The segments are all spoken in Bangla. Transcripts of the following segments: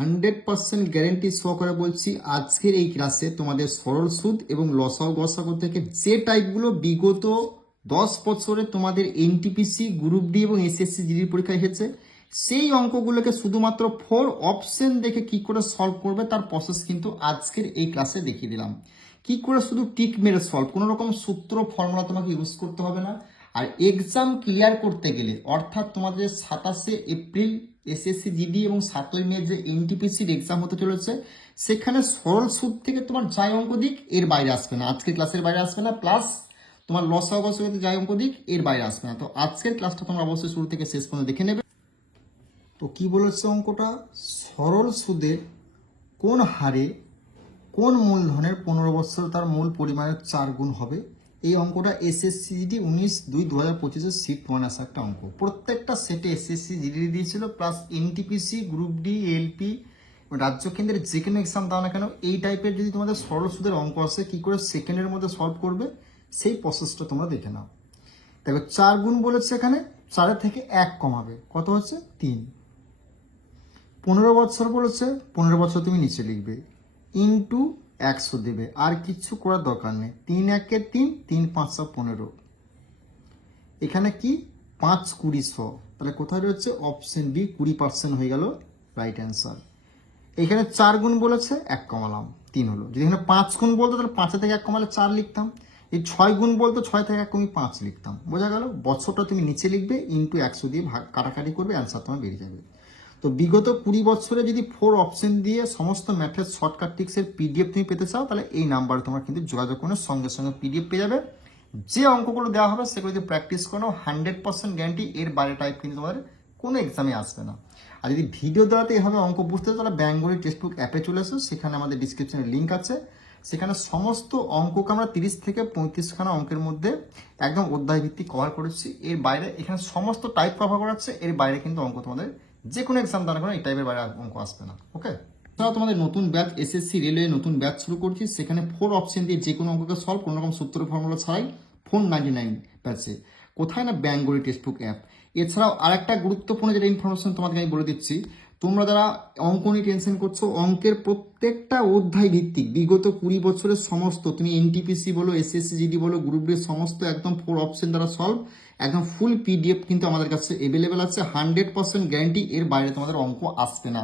100% গ্যারেন্টি সহকারে বলছি, আজকের এই ক্লাসে তোমাদের সরল সুদ এবং লসাগু গসাগু থেকে যে টাইপগুলো বিগত 10 বছরে তোমাদের এনটিপিসি, গ্রুপ ডি এবং এসএসসি জিডি পরীক্ষায় এসেছে, সেই অঙ্কগুলোকে শুধুমাত্র 4 অপশন দেখে কি করে সলভ করবে তার প্রসেস কিন্তু আজকের এই ক্লাসে দেখিয়ে দিলাম। কি করে শুধু টিক মেরে সলভ, কোনো রকম সূত্র ফর্মুলা তোমাকে ইউজ করতে হবে না। আর এক্সাম ক্লিয়ার করতে গেলে, অর্থাৎ তোমাদের 27শে এপ্রিল এসএসসি জিডি এবং 7ই মে যে এনটিপিসির এক্সাম হতে চলেছে, সেখানে সরল সুদ থেকে তোমার যাই অঙ্ক দিক এর বাইরে আসবে না, আজকের ক্লাসের বাইরে আসবে না, প্লাস তোমার লসাগু গসাগুতে যাই অঙ্ক দিক এর বাইরে আসবে না। তো আজকের ক্লাসটা তোমরা অবশ্যই শুরু থেকে শেষ পর্যন্ত দেখে নেবে। তো কি বলেছে অঙ্কটা, সরল সুদের কোন হারে কোন মূলধনের 15 বছর তার মূল পরিমাণের 4 গুণ হবে। এই অঙ্কটা এসএসসি জিডি 19/2/2025 সিট 1 আসা একটা অঙ্ক। প্রত্যেকটা সেটে এসএসসি জিডি দিয়েছিল, plus NTPC, group D, LP, রাজ্য কেন্দ্রের যে কোনো এক্সাম দাও না কেন, এই টাইপের যদি তোমাদের সরল সুদের অঙ্ক আসে, কি করে সেকেন্ডের মধ্যে সলভ করবে সেই প্রসেসটা তোমরা দেখে নাও। দেখো 4 গুণ বলেছে, এখানে 4 থেকে 1 কমাবে, কত হচ্ছে 3। 15 বছর বলেছে, 15 বছর তুমি নিচে লিখবে, ইন্টু 100 দেবে, আর কিচ্ছু করার দরকার নেই। 3 1 3, 3 5 15। এখানে কি 5 20 100, তাহলে কোথায় রয়েছে অপশন বি, 20% হয়ে গেল রাইট অ্যান্সার। এখানে 4 গুণ বলেছে, 1 কমালাম, 3 হলো। যদি এখানে 5 গুণ বলতো তাহলে 5 থেকে 1 কমালে 4 লিখতাম। এই 6 গুণ বলতো, 6 থেকে 1 কমিয়ে 5 লিখতাম। বোঝা গেল? বছরটা তুমি নিচে লিখবে, ইন্টু 100 দিয়ে ভাগ কাটাকাটি করবে, অ্যান্সার তোমার বেরিয়ে যাবে। তো বিগত 20 বছরে যদি 4 অপশন দিয়ে সমস্ত ম্যাথের শর্টকাট ট্রিক্সের পিডিএফ তুমি পেতে চাও, তাহলে এই নাম্বারে তোমরা কিন্তু যোগাযোগ করে সঙ্গে সঙ্গে পিডিএফ পেয়ে যাবে। যে অঙ্কগুলো দেওয়া হবে সেগুলো যদি প্র্যাকটিস করো, 100% গ্যারান্টি এর বাইরে টাইপ কিন্তু তোমাদের কোনো এক্সামে আসবে না। আর যদি ভিডিও দ্বারাতে এভাবে অঙ্ক বুঝতে চাও, তাহলে বেঙ্গলি টেক্সটবুক অ্যাপে চলে এসো, সেখানে আমাদের ডিসক্রিপশনে লিঙ্ক আছে। সেখানে সমস্ত অঙ্ককে আমরা 30 থেকে 35খানা অঙ্কের মধ্যে একদম অধ্যায় ভিত্তিক কভার করেছি। এর বাইরে এখানে সমস্ত টাইপ কভার করা হচ্ছে, এর বাইরে কিন্তু অঙ্ক তোমাদের যে কোনো এক্সাম দাঁড়া কোনো এই টাইপের বাইরে অঙ্ক আসবে না। ওকে, তাহলে তোমাদের নতুন ব্যাচ এসএসসি রেলওয়ে নতুন ব্যাচ শুরু করছি। সেখানে 4 অপশন দিয়ে যে কোনো অঙ্ককে সলভ, কোনো রকম সূত্র ফর্মুলা ছাড়াই, 499 ব্যাচে। কোথায় না বেঙ্গলি টেক্সটবুক অ্যাপ। এছাড়াও আরেকটা গুরুত্বপূর্ণ যেটা ইনফরমেশন তোমাদের আমি বলে দিচ্ছি, তোমরা যারা অঙ্ক নিয়ে টেনশন করছো, অঙ্কের প্রত্যেকটা অধ্যায় ভিত্তিক বিগত 20 বছরের সমস্ত, তুমি এনটিপিসি বলো, এসএসসি জিডি বলো, গ্রুপ ডি, সমস্ত একদম 4 অপশন দ্বারা সলভ, একদম ফুল পিডিএফ কিন্তু আমাদের কাছে অ্যাভেলেবেল আছে। 100% গ্যারান্টি এর বাইরে তোমাদের অঙ্ক আসবে না।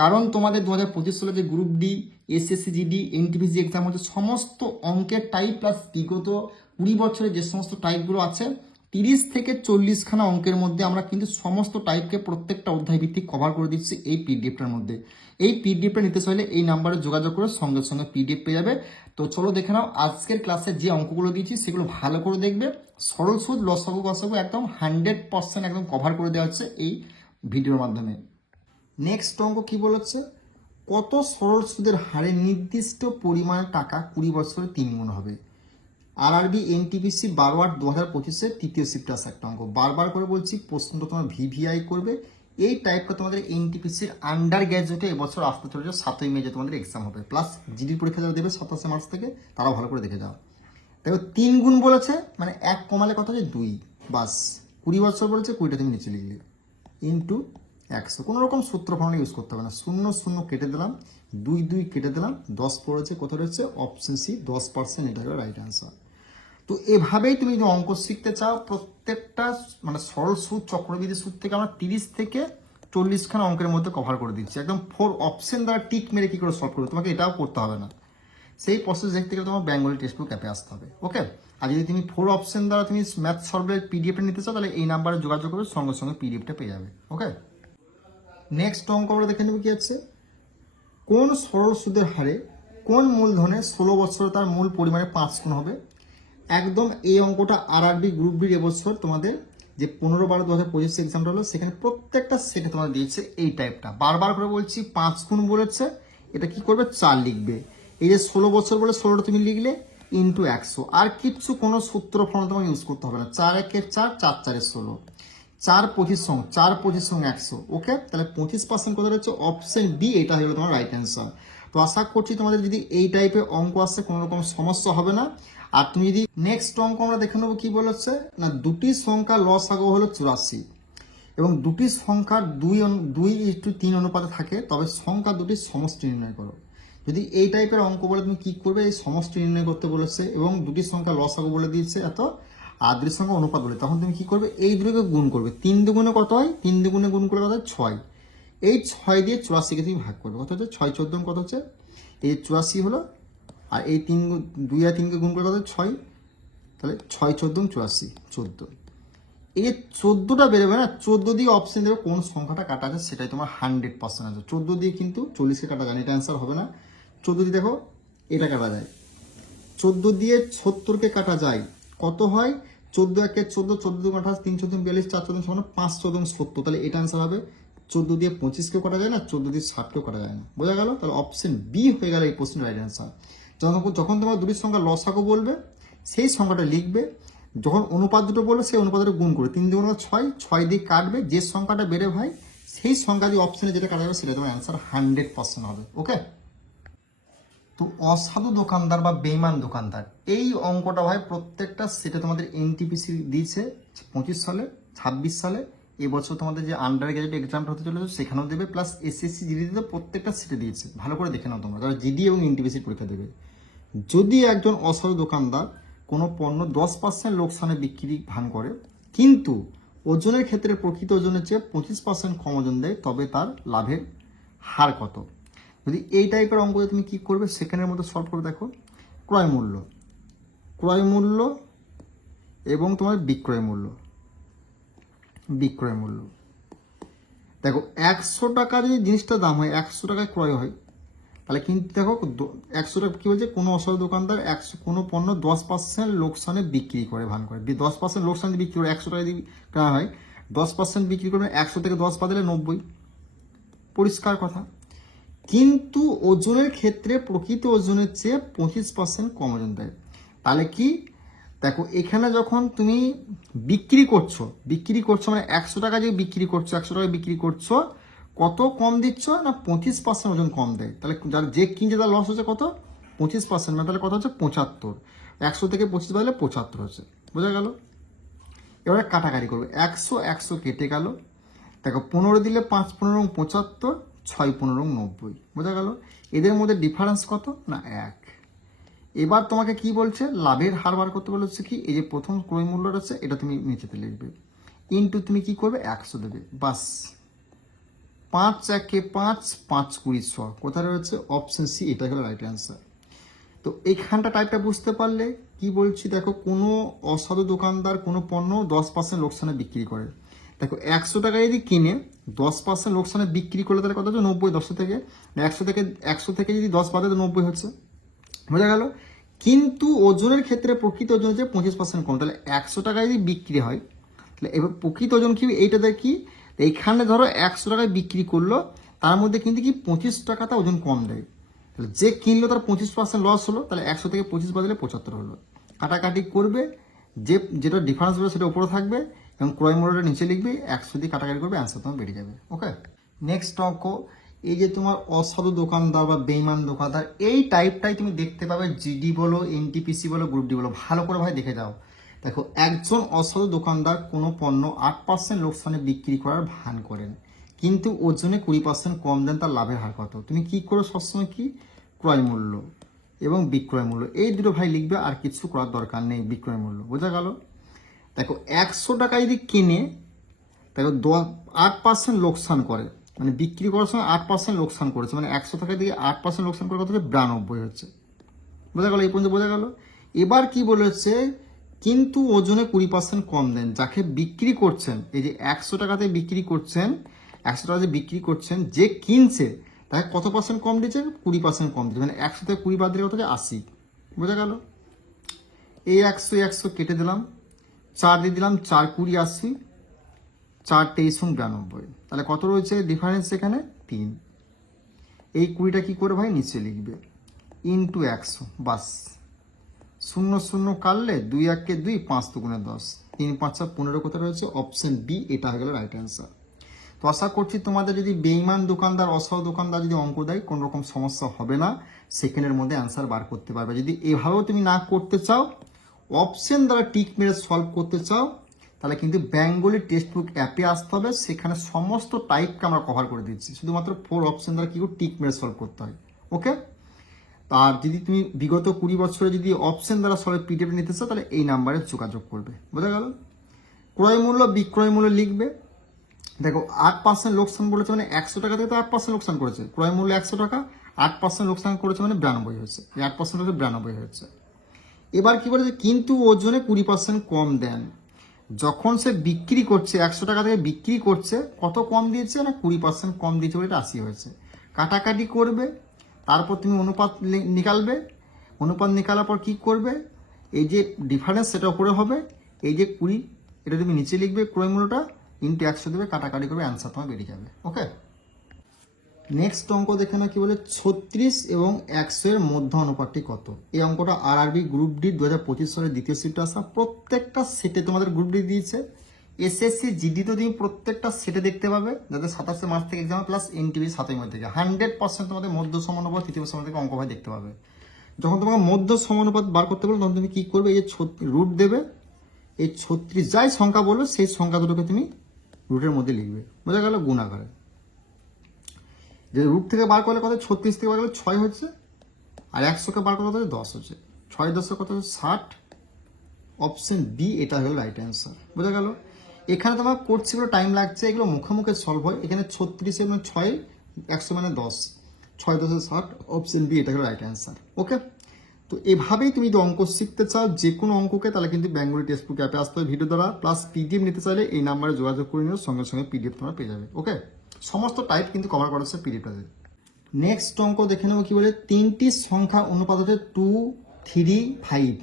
কারণ তোমাদের 2025 সালে যে group D, SSC GD, NTPC exam হচ্ছে, সমস্ত অঙ্কের টাইপ প্লাস বিগত 20 বছরে যে সমস্ত টাইপগুলো আছে, 30 থেকে 40খানা অঙ্কের মধ্যে আমরা কিন্তু সমস্ত টাইপকে প্রত্যেকটা অধ্যায় ভিত্তিক কভার করে দিচ্ছি এই পিডিএফটার মধ্যে। এই পিডিএফটা নিতে চাইলে এই নাম্বারে যোগাযোগ করে সঙ্গে সঙ্গে পিডিএফ পেয়ে যাবে। তো চলো দেখে নাও আজকের ক্লাসে যে অঙ্কগুলো দিয়েছি সেগুলো ভালো করে দেখবে। সরল সুদ, লসাগু গসাগু একদম 100% একদম কভার করে দেওয়া হচ্ছে এই ভিডিওর মাধ্যমে। নেক্সট অঙ্ক কি বলেছে, কত সরল সুদের হারে নির্দিষ্ট পরিমাণ টাকা 20 বছরে 3 গুণ হবে। আরআরবি এনটিপিসি 12/8 2025 তৃতীয় শিফটে আসা একটা অঙ্ক। বারবার করে বলছি, প্রশ্নটা তোমার ভিভিআই করবে। এই টাইপটা তোমাদের এনটিপিসির আন্ডার গ্র্যাজুয়েটে এবছর আসতে চলেছে, 7ই মে যে তোমাদের এক্সাম হবে, প্লাস জিডির পরীক্ষা যারা দেবে 27 মার্চ থেকে, তারাও ভালো করে দেখে যাও। দেখো 3 গুণ বলেছে, মানে 1 কমালে কত হচ্ছে 2, বাস। 20 বছর বলেছে, 20টা তুমি নিচে লিখলে, ইন্টু 100। কোনো রকম সূত্র ফর্মুলা ইউজ করতে হবে না, 0 0 কেটে দিলাম, 2 2 কেটে দিলাম, 10 পড়েছে, কত রয়েছে অপশন সি 10%, এটা হলো রাইট অ্যান্সার। তো এভাবেই তুমি যদি অঙ্ক শিখতে চাও, প্রত্যেকটা মানে সরল সুদ, চক্রবৃদ্ধি সুদ থেকে আমরা 30 থেকে 40খানা অঙ্কের মধ্যে কভার করে দিচ্ছি। একদম 4 অপশন দ্বারা টিক মেরে কি করে সলভ করবে, তোমাকে এটাও করতে হবে না। সেই প্রসেস দেখতে গেলে তোমার বেঙ্গলি টেক্সটবুক অ্যাপে আসতে হবে। ওকে, আর যদি তুমি 4 অপশন দ্বারা তুমি ম্যাথ সলভের পিডিএফটা নিতে চাও, তাহলে এই নাম্বারে যোগাযোগ করবে, সঙ্গে সঙ্গে পিডিএফটা পেয়ে যাবে। ওকে, নেক্সট অঙ্ক আমরা দেখে নেব কি আছে, কোন সরল সুদের হারে কোন মূলধনে 16 বছরে তার মূল পরিমাণে 5 গুণ হবে। একদম এই অঙ্কটা আরআরবি গ্রুপ ডির এবছর তোমাদের যে 15/12/2025 এক্সামটা হলো, সেখানে প্রত্যেকটা সেটে তোমাদের দিয়েছে এই টাইপটা। বারবার করে বলছি, 5 গুণ বলেছে, এটা কি করবে 4 লিখবে। এই যে 16 বছর বলে 16টা তুমি লিখলে, ইন্টু 100। আর কিচ্ছু কোনো সূত্র ফর্মুলা তোমাকে ইউজ করতে হবে না। 4 1 4, 4 4 16, 4 25 4 25 100। ওকে, তাহলে 25% কোথায় রয়েছে অপশন বি, এটা হলো তোমার রাইট অ্যান্সার। তো আশা করছি তোমাদের যদি এই টাইপের অঙ্ক আসছে কোনো রকম সমস্যা হবে না। আর তুমি যদি নেক্সট অঙ্ক আমরা দেখে নেবো কি বলেছে না, দুটি সংখ্যা লসাগু হলো 84। এবং দুটি সংখ্যার 2:3 অনুপাতে থাকে, তবে সংখ্যা দুটির সমষ্টি নির্ণয় করো। যদি এই টাইপের অঙ্ক বলে তুমি কি করবে, এই সমষ্টি নির্ণয় করতে বলেছে এবং দুটি সংখ্যা লসাগু বলে দিয়েছে এত, আর দুটি সংখ্যা অনুপাত বলে, তখন তুমি কি করবে, এই দুটোকে গুণ করবে। 3 দুগুণে কত হয়, 3 দুগুণে গুণ করলে কত হয় 6, এই 6 দিয়ে 84কে তুমি ভাগ করবে, কত হচ্ছে 6 14 কত হচ্ছে, এই 84 হলো, আর এই 2 আর 3কে গুণ করে কত 6, তাহলে 6 14 84 14। এই যে 14টা বেরোবে না, 14 দিয়ে অপশন দেবে কোন সংখ্যাটা কাটা আছে, সেটাই তোমার 100% আছে। 14 দিয়ে কিন্তু 40কে কাটা যায় না, এটা অ্যান্সার হবে না। 14 দিয়ে দেখো এটা কাটা যায়, 14 দিয়ে 70কে কাটা যায়, কত হয় 14 একে 14, 14 দুগুণ 28, 3 14 42, 4 14 সমান 5 14 70, তাহলে এটা অ্যান্সার হবে। 14 দিয়ে 25কেও কাটা যায় না, 14 দিয়ে 60কেও কাটা যায় না, বোঝা গেল? তাহলে অপশন বি হয়ে গেল এই প্রশ্নের রাইট অ্যান্সার। যখন তোমার দুটি সংখ্যা লসাগু বলবে সেই সংখ্যাটা লিখবে, যখন অনুপাত দুটো বলবে সেই অনুপাত দুটো গুণ করবে, 3 দুগুণ 6, 6 দিয়ে কাটবে, যে সংখ্যাটা বেড়ে ভাই সেই সংখ্যা দিয়ে অপশনে যেটা কাটা যাবে সেটা তোমার অ্যান্সার 100% হবে। ওকে, তো অসাধু দোকানদার বা বেইমান দোকানদার, এই অঙ্কটা ভাই প্রত্যেকটা সেটা তোমাদের এনটিপিসি দিয়েছে 25 সালে, 26 সালে, এবছর তোমাদের যে আন্ডার গ্রাজুয়েট এক্সামটা হতে চলেছে সেখানেও দেবে, প্লাস এসএসসি জিডিতে প্রত্যেকটা সেটে দিয়েছে। ভালো করে দেখে নাও তোমরা যারা জিডি এবং এনটিপিসির পরীক্ষা দেবে। যদি একজন অসাধু দোকানদার কোনো পণ্য 10% লোকসানে বিক্রি ভান করে, কিন্তু ওজনের ক্ষেত্রে প্রকৃত ওজনের চেয়ে 25% কম ওজন দেয়, তবে তার লাভের হার কত? যদি এই টাইপের অঙ্ক তুমি কি করবে, সেকেন্ডের মধ্যে সলভ করে দেখো। ক্রয় মূল্য এবং তোমার বিক্রয় মূল্য দেখো, 100 টাকা যদি জিনিসটার দাম হয়, 100 টাকায় ক্রয় হয়, তাহলে কিন্তু দেখো 100 টাকা কি বলছে, কোনো অসাধু দোকানদার কোনো পণ্য 10% লোকসানে বিক্রি করে ভান করে, 10% লোকসানে বিক্রি করে 100 টাকা যদি কেনা হয়, 10% বিক্রি করবে, 100 থেকে 10 বাদ দিলে 90, পরিষ্কার কথা। কিন্তু ওজনের ক্ষেত্রে প্রকৃত ওজনের চেয়ে 25% কম ওজন দেয়, তাহলে কি দেখো এখানে যখন তুমি বিক্রি করছো মানে 100 টাকা যে বিক্রি করছো, 100 টাকায় বিক্রি করছো, কত কম দিচ্ছ না 25% ওজন কম দেয়, তাহলে যার যে কিনছে তার লস হচ্ছে কত 25%, মানে তাহলে কত হচ্ছে 75, 100 থেকে 25 বাদলে 75 হচ্ছে, বোঝা গেল? এবারে কাটাকাটি করবে, 100 কেটে গেল, দেখো 15 দিলে 5 15 75, 6 15 90, বোঝা গেল? এদের মধ্যে ডিফারেন্স কত না 1। এবার তোমাকে কি বলছে, লাভের হার বার করতে বলেছে কি, এই যে প্রথম ক্রয় মূল্যটা আছে এটা তুমি নিচেতে লিখবে, ইন্টু তুমি কি করবে 100 দেবে, বাস। 5 1 5, 5 20 100, কোথায় রয়েছে অপশন সি, এটা হলো রাইট অ্যান্সার। তো এইখানটা টাইপটা বুঝতে পারলে কি বলছি, দেখো কোনো অসাধু দোকানদার কোনো পণ্য 10% লোকসানে বিক্রি করে, দেখো 100 টাকা যদি কিনে 10% লোকসানে বিক্রি করলে তাহলে কত হচ্ছে 90, 100 থেকে যদি 10 বাদে 90 হচ্ছে, বোঝা গেল? কিন্তু ওজনের ক্ষেত্রে প্রকৃত ওজন হচ্ছে 25% কম, তাহলে 100 টাকায় যদি বিক্রি হয়, তাহলে এবার প্রকৃত ওজন কি এইটা দেখি, এইখানে ধরো 100 টাকায় বিক্রি করলো, তার মধ্যে কিন্তু কি 25 টাকাটা ওজন কম দেয়, তাহলে যে কিনলো তার 25% লস হলো, তাহলে 100 থেকে 25 বাদলে 75 হলো। কাটাকাটি করবে, যেটা ডিফারেন্স হলো সেটা উপরে থাকবে এবং ক্রয় মূল্যটা নিচে লিখবে, 100 দিয়ে কাটাকাটি করবে, অ্যান্সার তোমার বেরিয়ে যাবে। ওকে, নেক্সট অঙ্ক, এই যে তোমার অসাধু দোকানদার বা বেইমান দোকানদার, এই টাইপটাই তুমি দেখতে পাবে জিডি বলো, এনটিপিসি বলো, গ্রুপ ডি বলো, ভালো করে ভাই দেখে যাও। দেখো একজন অসাধু দোকানদার কোনো পণ্য 8% লোকসানে বিক্রি করার ভান করেন, কিন্তু ওজনে 20% কম দেন, তার লাভের হার কত? তুমি কি করো সবসময়, কি ক্রয় মূল্য এবং বিক্রয় মূল্য, এই দুটো ভাই লিখবে, আর কিছু করার দরকার নেই, বিক্রয় মূল্য, বোঝা গেল? দেখো 100 টাকা যদি কিনে, দেখো 8% লোকসান করে, মানে বিক্রি করার সময় 8% লোকসান করেছে, মানে 100 টাকা দিয়ে 8% লোকসান করে কত হচ্ছে 92 হচ্ছে, বোঝা গেল? এই পর্যন্ত বোঝা গেল? এবার কি বলেছে, কিন্তু ওজনে 20% কম দেন, যাকে বিক্রি করছেন, এই যে 100 টাকাতে বিক্রি করছেন, 100 টাকাতে বিক্রি করছেন, যে কিনছে তাকে কত পার্সেন্ট কম দিচ্ছে, 20% কম দিচ্ছে, মানে 100 থেকে 20 বাদ দিলে কত হচ্ছে 80, বোঝা গেল? এই 100 কেটে দিলাম, 4 দিয়ে দিলাম, 4 20 80, 4 23 92, তাহলে কত রয়েছে ডিফারেন্স এখানে 3। এই 20টা কি করে ভাই নিচে লিখবে, ইন্টু 100, বাস। 0 0 কাটলে 2 1 2, 5 2 10, 3 5 15 কোথায় রয়েছে অপশন বি, এটা হয়ে গেল রাইট অ্যান্সার। তো আশা করছি তোমাদের যদি বেইমান দোকানদার অসাধু দোকানদার যদি অঙ্ক দেয় কোনো রকম সমস্যা হবে না, সেকেন্ডের মধ্যে অ্যান্সার বার করতে পারবে। যদি এভাবেও তুমি না করতে চাও, অপশন দ্বারা টিক মেরে সলভ করতে চাও, তাহলে কিন্তু বেঙ্গলি টেক্সট বুক অ্যাপে আসতে হবে, সেখানে সমস্ত টাইপকে আমরা কভার করে দিচ্ছি, শুধুমাত্র 4 অপশন দ্বারা কি টিক মেরে সলভ করতে হয়। ওকে, আর যদি তুমি বিগত 20 বছরে যদি অপশন দ্বারা সলভ পিডিএফ নিতে চাও তাহলে এই নাম্বারে যোগাযোগ করবে। বোঝা গেল? ক্রয় মূল্য বিক্রয় মূল্য লিখবে। দেখো 8% লোকসান বলেছে মানে 100 টাকা থেকে তো 8% লোকসান করেছে, ক্রয় মূল্য 100 টাকা, 8% লোকসান করেছে মানে 92 হয়েছে, এই 8% হচ্ছে 92 হয়েছে। এবার কি বলেছে, কিন্তু ওজনে 20% কম দেন। যখন সে বিক্রি করছে 100 টাকা থেকে বিক্রি করছে, কত কম দিয়েছে না 20% কম দিয়েছে বলে এটা 80 হয়েছে। কাটাকাটি করবে, তারপর তুমি অনুপাত নিকালবে, অনুপাত নিকালার পর কি করবে, এই যে ডিফারেন্স সেটা উপরে হবে, এই যে 20 এটা তুমি নিচে লিখবে, ক্রয় মূল্যটা ইন্টু 100 দেবে, কাটাকাটি করবে, অ্যান্সার তোমার বেরিয়ে যাবে। ওকে, নেক্সট অঙ্ক দেখে না কি বলে, 36 এবং 100 এর মধ্য অনুপাতটি কত। এই অঙ্কটা আরআরবি গ্রুপ ডি 2025 সালের দ্বিতীয় শিফটে আসা। প্রত্যেকটা সেটে তোমাদের গ্রুপ ডি দিয়েছে, এসএসসি জিডি তো তুমি প্রত্যেকটা সেটে দেখতে পাবে, যাতে 27 মার্চ থেকে এক্সাম প্লাস এনটিভি 7 মার্চ থেকে 100% তোমাদের মধ্য সমানুপাত তৃতীয় সমান থেকে অঙ্ক ভাই দেখতে পাবে। যখন তোমাকে মধ্য সমানুপাত বার করতে বলবে তখন তুমি কি করবে, এই যে রুট দেবে, এই 36 যাই সংখ্যা বলবে সেই সংখ্যা দুটোকে তুমি রুটের মধ্যে লিখবে। বোঝা গেল? গুণাকারে যে রুট থেকে বার করলে কত, 36 থেকে বার করলে 6 হচ্ছে, আর 100কে বার করলে কত, 10 হচ্ছে, 6 10 কত, 60। অপশন বি এটা হলো রাইট অ্যান্সার। বোঝা গেল? এখানে তোমার করছি বলে টাইম লাগছে, এগুলো মুখে মুখে সলভ হয়। এখানে 36 মানে 6, 100 মানে 10, 6 10 60, অপশন বি এটা হলো রাইট অ্যান্সার। ওকে, তো এভাবেই তুমি যদি অঙ্ক শিখতে চাও যে কোনো অঙ্ককে, তাহলে কিন্তু বেঙ্গলি টেক্সট বুক অ্যাপে আসতে হবে ভিডিও দ্বারা, প্লাস পিডিএফ নিতে চাইলে এই নাম্বারে যোগাযোগ করে নিও, সঙ্গে সঙ্গে পিডিএফ তোমরা পেয়ে যাবে। ওকে, সমস্ত টাইপ কিন্তু কভার করা হচ্ছে পিডিএফটাতে। নেক্সট অঙ্ক দেখে নেবো কি বলে, 3টি সংখ্যা অনুপাত হচ্ছে 2 3 5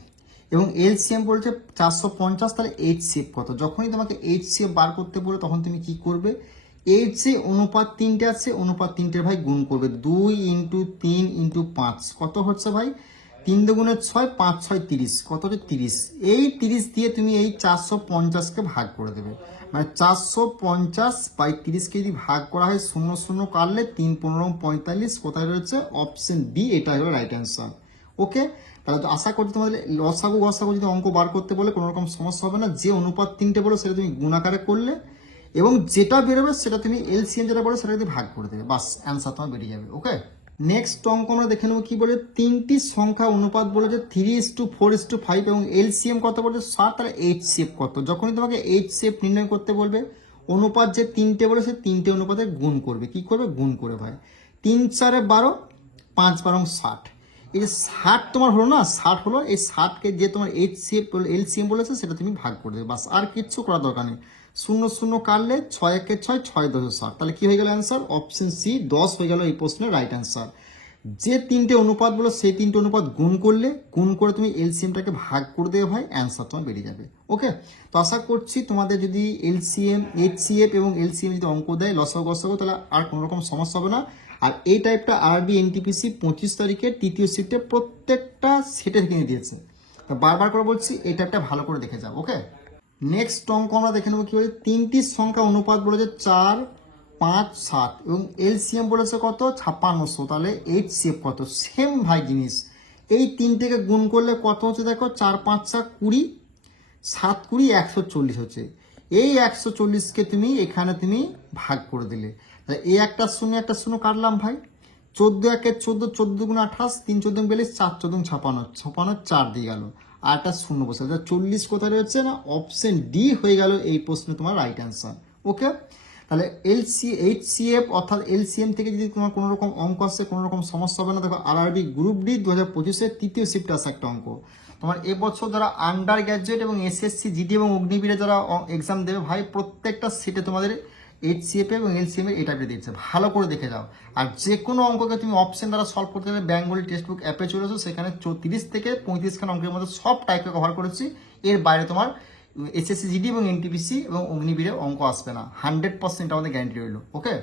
এবং এলসিএম বলছে 450, তাহলে এইচসিএফ কত। যখনই তোমাকে এইচসিএফ বার করতে বলে তখন তুমি কি করবে, এইচ যে অনুপাত 3টে আছে, অনুপাত 3টের ভাই গুণ করবে, 2 × 3 × 5 কত হচ্ছে ভাই, 3 দুগুণে 6, 5 6 30, কত হচ্ছে 30। এই 30 দিয়ে তুমি এই 450কে ভাগ করে দেবে, মানে 450/30কে যদি ভাগ করা হয়, 0 0 কাটলে 3 15 45, কোথায় রয়েছে, অপশন বি এটা হলো রাইট অ্যান্সার। ওকে, তাহলে তো আশা করছি তোমাদের লসাগু গসাগু যদি অঙ্ক বার করতে বলে কোনো রকম সমস্যা হবে না। যে অনুপাত 3টে বলো সেটা তুমি গুণাকারে করলে, এবং যেটা বেরোবে সেটা তুমি এলসিএম যেটা বলে সেটা যদি ভাগ করে দেবে, বাস অ্যান্সার তোমার বেরিয়ে যাবে। ওকে, নেক্সট অঙ্ক আমরা দেখে নেবো কি বলে, 3টি সংখ্যা অনুপাত বলেছে 3:4:5 এবং এলসিএম কত বলেছে 7, তাহলে এইচসিএফ কত। যখনই তোমাকে এইচসিএফ নির্ণয় করতে বলবে, অনুপাত যে 3টে বলেছে 3টে অনুপাতে গুণ করবে, কি করবে, গুণ করে ভাই 3 4 12, 5 12 60। এই যে 60 তোমার হলো না, 60 হলো, এই 60কে যে তোমার এইচসিএফ এলসিএম বলেছে সেটা তুমি ভাগ করে দেবে, বাস আর কিচ্ছু করার দরকার নেই। 0 0 কাটলে 6 1 6, 6 10 60, তাহলে কি হয়ে গেল অ্যান্সার, অপশন সি 10 হয়ে গেল এই প্রশ্নের রাইট অ্যান্সার। যে 3টে অনুপাত বলো সেই 3টে অনুপাত গুণ করলে, গুণ করে তুমি এলসিএমটাকে ভাগ করে দেবে ভাই, অ্যান্সার তোমার বেরিয়ে যাবে। ওকে, তো আশা করছি তোমাদের যদি এলসিএম এইচসিএফ এবং এলসিএম যদি অঙ্ক দেয় লসাগু গসাগু, তাহলে আর কোনো রকম সমস্যা হবে না। আর এই টাইপটা আরবি এনটিপিসি 25 তারিখে তৃতীয় শিফটে প্রত্যেকটা সেটে থেকে দিয়েছে, তো বারবার করে বলছি এই টাইপটা ভালো করে দেখে যাও। ওকে, নেক্সট অঙ্ক আমরা দেখে নেবো কি বলে, 3টি সংখ্যা অনুপাত বলেছে 4 5 7 এবং এলসিএম বলেছে কত 5600, তাহলে এইচসিএফ কত। সেম ভাই জিনিস, এই 3টেকে গুণ করলে কত হচ্ছে দেখো, 4 5 20, 7 20 140 হচ্ছে। এই 140কে তুমি এখানে তুমি ভাগ করে দিলে, এই একটা শূন্য একটা শূন্য কাটলাম ভাই, 14 1 14, 14 2 28, 3 14 42, 4 14 56, 56 4 দিয়ে গেল, আর একটা শূন্য বসে, 40 কোথায় রয়েছে না, অপশন ডি হয়ে গেল এই প্রশ্নে তোমার রাইট অ্যান্সার। ওকে, তাহলে এইচসিএফ অর্থাৎ এলসিএম থেকে যদি তোমার কোনো রকম অঙ্ক আসছে কোনো রকম সমস্যা হবে না। দেখো আরআরবি গ্রুপ ডি 2025-এর তৃতীয় শিফটে আসা একটা অঙ্ক, তোমার এবছর যারা আন্ডার গ্র্যাজুয়েট এবং এসএসসি জিডি এবং অগ্নিবীরে যারা এক্সাম দেবে ভাই, প্রত্যেকটা সিটে তোমাদের এইচসিএফ এবং এলসিএম এর এটা দিচ্ছে, ভালো করে দেখে যাও। আর যে কোনো অঙ্ককে তুমি অপশন দ্বারা সলভ করতে গেলে বেঙ্গলি টেক্সট বুক অ্যাপে চলে আসো, সেখানে 30 থেকে 35 খান অঙ্কের মধ্যে সব টাইপকে কভার করেছি। এর বাইরে তোমার এসএসসি জিডি এবং এনটিপিসি এবং অগ্নিবীরে অঙ্ক আসবে না, 100% আমাদের গ্যারান্টি রইল। ওকে।